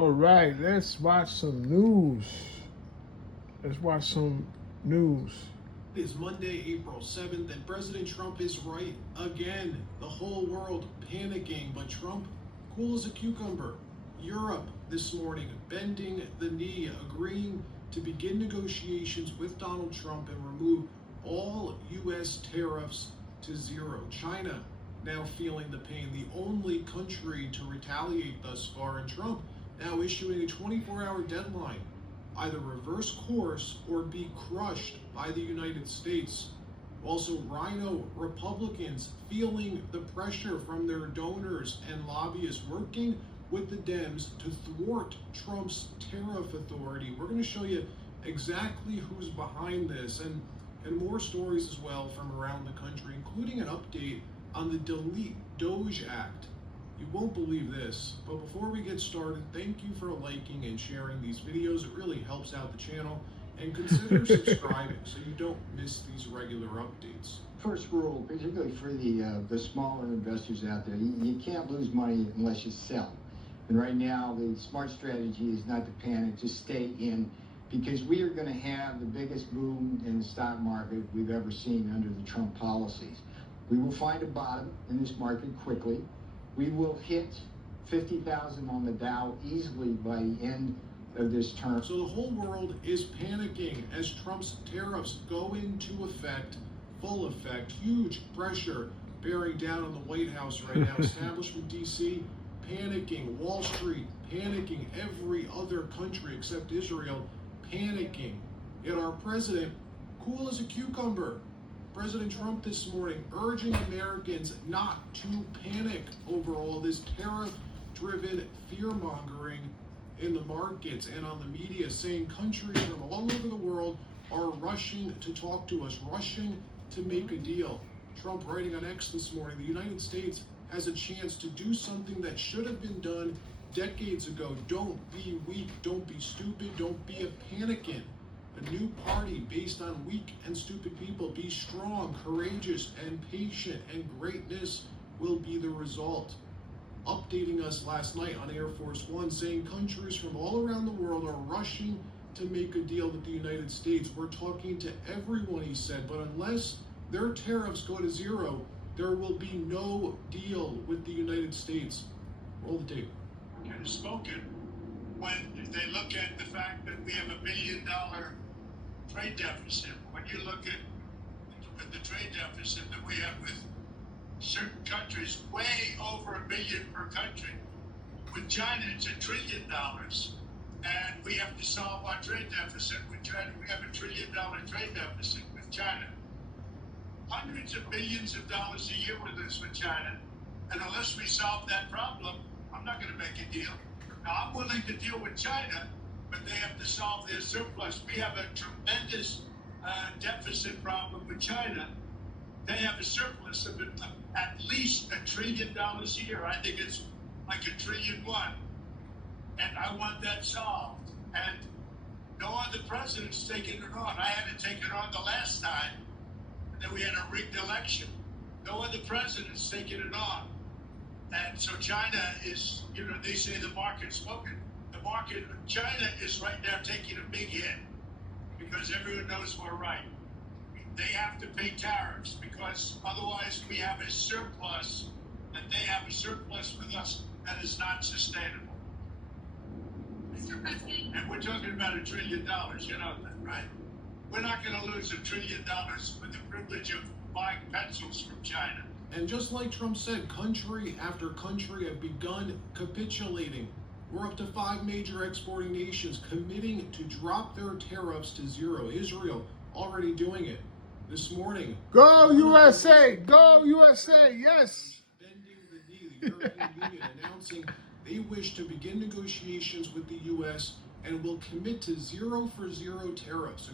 All right, let's watch some news. Let's watch some news. It is Monday, April 7th, and President Trump is right again. The whole world panicking, but Trump cool as a cucumber. Europe this morning bending the knee, agreeing to begin negotiations with Donald Trump and remove all U.S. tariffs to zero. China now feeling the pain, the only country to retaliate thus far, and Trump now issuing a 24-hour deadline. Either reverse course or be crushed by the United States. Also, Rhino Republicans feeling the pressure from their donors and lobbyists, working with the Dems to thwart Trump's tariff authority. We're going to show you exactly who's behind this and more stories as well from around the country, including an update on the Delete Doge Act. You won't believe this, but before we get started, thank you for liking and sharing these videos. It really helps out the channel. And consider subscribing so you don't miss these regular updates. First rule, particularly for the smaller investors out there, you can't lose money unless you sell. And right now, the smart strategy is not to panic, just stay in, because we are going to have the biggest boom in the stock market we've ever seen under the Trump policies. We will find a bottom in this market quickly. We will hit 50,000 on the Dow easily by the end of this term. So the whole world is panicking as Trump's tariffs go into effect, full effect. Huge pressure bearing down on the White House right now. Establishment DC panicking, Wall Street panicking, every other country except Israel panicking. Yet our president, cool as a cucumber. President Trump this morning urging Americans not to panic over all this tariff-driven fear-mongering in the markets and on the media, saying countries from all over the world are rushing to talk to us, rushing to make a deal. Trump writing on X this morning, the United States has a chance to do something that should have been done decades ago. Don't be weak, don't be stupid, don't be a panicant. A new party based on weak and stupid people. Be strong, courageous, and patient, and greatness will be the result. Updating us last night on Air Force One, saying countries from all around the world are rushing to make a deal with the United States. We're talking to everyone, he said, but unless their tariffs go to zero, there will be no deal with the United States. Roll the tape. And spoken when they look at the fact that we have $1 billion trade deficit. When you look at the trade deficit that we have with certain countries, way over $1 billion per country. With China, it's $1 trillion, and we have to solve our trade deficit with China. We have $1 trillion trade deficit with China. Hundreds of billions of dollars a year with us with China, and unless we solve that problem, I'm not going to make a deal. Now, I'm willing to deal with China, but they have to solve their surplus. We have a tremendous deficit problem with China. They have a surplus of at least $1 trillion a year. I think it's like $1.1 trillion. And I want that solved. And no other president's taken it on. I had to take it on the last time, and then we had a rigged election. No other president's taken it on. And so China is, they say the market's spoken. The market, China is right now taking a big hit because everyone knows we're right. They have to pay tariffs because otherwise we have a surplus and they have a surplus with us that is not sustainable. Mr. President. And we're talking about $1 trillion, you know that, right? We're not going to lose $1 trillion with the privilege of buying pencils from China. And just like Trump said, country after country have begun capitulating. We're up to 5 major exporting nations committing to drop their tariffs to zero. Israel already doing it. This morning, Go USA! Go USA! Yes! bending the knee, the European Union announcing they wish to begin negotiations with the U.S. and will commit to zero for zero tariffs.